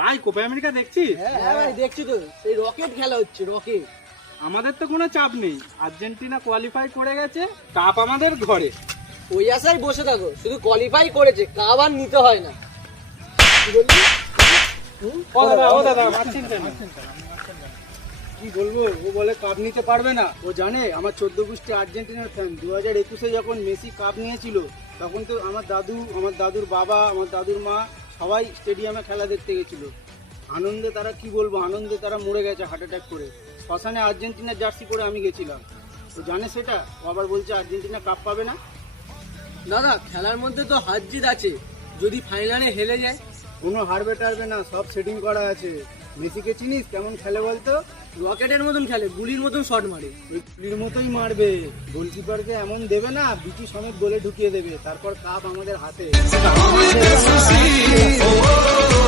ভাই Copa America দেখছি? হ্যাঁ ভাই দেখছি তো, সেই রকেট খেলা হচ্ছে, রকেট। আমাদের তো কোনো চাপ নেই, আর্জেন্টিনা কোয়ালিফাই করে গেছে, কাপ আমাদের ঘরে। ওই আশায় বসে থাকো, শুধু কোয়ালিফাই করেছে, কাপ আর নিতে হয় না। কি বললি? ও দাদা মারছেন কেন? কি বলবো, ও বলে কাপ নিতে পারবে না। ও জানে আমার 14 গোষ্ঠী আর্জেন্টিনার ফ্যান। 2021-এ যখন মেসি কাপ নিয়েছিল তখন তো আমার দাদু, আমার দাদুর বাবা, আমার দাদুর মা সবাই স্টেডিয়ামে খেলা দেখতে গেছিল। আনন্দে তারা, কি বলবো, আনন্দে তারা মরে গেছে হার্ট অ্যাটাক করে। শ্মশানে আর্জেন্টিনার জার্সি পরে আমি গেছিলাম। তো জানে সেটা, ও আবার বলছে আর্জেন্টিনা কাপ পাবে না। দাদা খেলার মধ্যে তো হার জিত আছে, যদি ফাইনালে হেরে যায়? কোনো হারবে টারবে না, সব সেটিং করা আছে। মেসিকে চিনিস কেমন খেলে বলতো? রকেটের মতন খেলে, গুলির মতন শট মারে। ওই গুলির মতোই মারবে, গোলকিপারকে এমন দেবে না, বিচি সমেত গোলে ঢুকিয়ে দেবে, তারপর কাপ আমাদের হাতে।